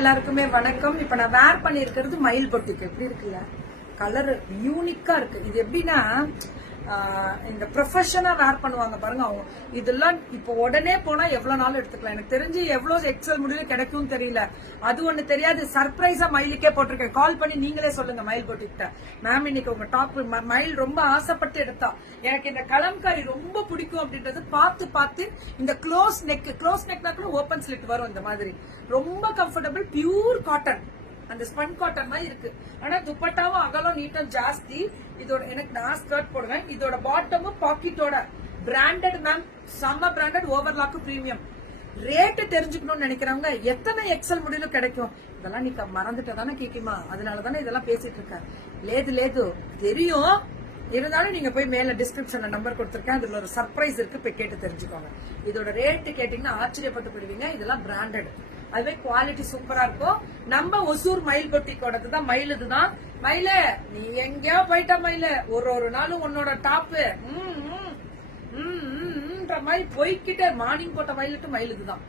எல்லாருக்குமே வணக்கம். இப்ப நான் வேர் பண்ணிருக்கிறது மயில் பொட்டிக்கு. எப்படி இருக்குல்ல, கலர் யூனிக்கா இருக்கு. இது எப்படின்னா இந்த ப்ரொஃபஷனா வேர் பண்ணுவாங்க பாருங்க அவங்க. இதெல்லாம் இப்ப உடனே போனா எவ்வளவு நாள் எடுத்துக்கலாம். எனக்கு தெரிஞ்சு எவ்வளவு எக்ஸல் முடியல கிடைக்கும் தெரியல. அது ஒண்ணு தெரியாது. சர்ப்ரைஸா மயிலுக்கே போட்டிருக்கேன். கால் பண்ணி நீங்களே சொல்லுங்க மயில் பொட்டிக்கிட்ட, மேம் இன்னைக்கு உங்க டாப் மயில் ரொம்ப ஆசைப்பட்டு எடுத்தா, எனக்கு இந்த கலம்காரி ரொம்ப பிடிக்கும் அப்படின்றது பார்த்து இந்த க்ளோஸ் நெக்னா கூட ஓபன் ஸ்லிட் வரும். இந்த மாதிரி ரொம்ப கம்ஃபர்டபுள், பியூர் காட்டன், அந்த ஸ்பன் காட்டன் மாதிரி இருக்கு. ஆனா துப்பட்டாவும் அகலம் நீட்டம் ஜாஸ்தி. இதோட எனக்கு நான் ஸ்கர்ட் போடுவேன். இதோட பாட்டமும் பாக்கெட்டோட பிராண்டட் மேம், செம்ம பிராண்டட், ஓவர்லாக் பிரீமியம். ரேட்டு தெரிஞ்சுக்கணும்னு நினைக்கிறவங்க எத்தனை எக்ஸல் முடியல கிடைக்கும். இதெல்லாம் நீ மறந்துட்ட தானே கேக்குமா, அதனாலதானே இதெல்லாம் பேசிட்டு இருக்க. லேது தெரியும், இருந்தாலும் நீங்க போய் மேல டிஸ்கிரிப்ஷன்ல நம்பர் கொடுத்திருக்கேன், அதுல ஒரு சர்ப்ரைஸ் இருக்கு, போய் கேட்டு தெரிஞ்சுக்கோங்க. இதோட ரேட்டு கேட்டீங்கன்னா ஆச்சரியப்பட்டு போடுவீங்க. இதெல்லாம் பிராண்டட், அதுவே குவாலிட்டி சூப்பரா இருக்கும். நம்ம ஒசூர் மயில் பொட்டிக்கோடது தான். மயில் இதுதான். மயில நீ எங்கேயோ போயிட்ட மயில, ஒரு நாளும் உன்னோட டாப்பு மாதிரி போய்கிட்டே மார்னிங் போட்ட மயிலிட்டு மயில் இதுதான்.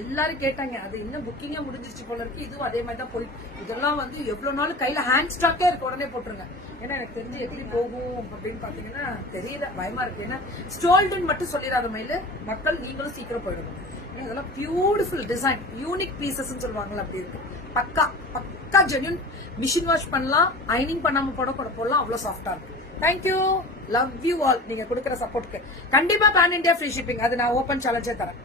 எல்லாரும் கேட்டாங்க, அது இன்னும் புக்கிங்கே முடிஞ்சிருச்சு போல இருக்கு. இதுவும் அதே மாதிரி தான் போய். இதெல்லாம் வந்து எவ்வளவு நாள் கையில ஹேண்ட் ஸ்டாக்கே இருக்கு, உடனே போட்டுருங்க. ஏன்னா எனக்கு தெரிஞ்சு எப்படி போகும் அப்படின்னு பாத்தீங்கன்னா தெரியல, பயமா இருக்கு. ஏன்னா ஸ்டோல்டுன்னு மட்டும் சொல்லிடாத மயில் மக்கள், நீங்களும் சீக்கிரம் போயிடுங்க. இதெல்லாம் பியூட்டிஃபுல் டிசைன், யூனிக் பீசஸ் சொல்லுவாங்கல்ல, அப்படி இருக்கு. பக்கா ஜென்யூன். மிஷின் வாஷ் பண்ணலாம், அயனிங் பண்ணாம போடலாம், அவ்வளவு சாஃப்டா இருக்கு. Thank you, love you all. நீங்க கொடுக்குற சப்போர்ட்க்கு கண்டிப்பா பேன் இண்டியா ஃப்ரீ ஷிப்பிங், அது நான் ஓபன் சேலஞ்சே தரேன்.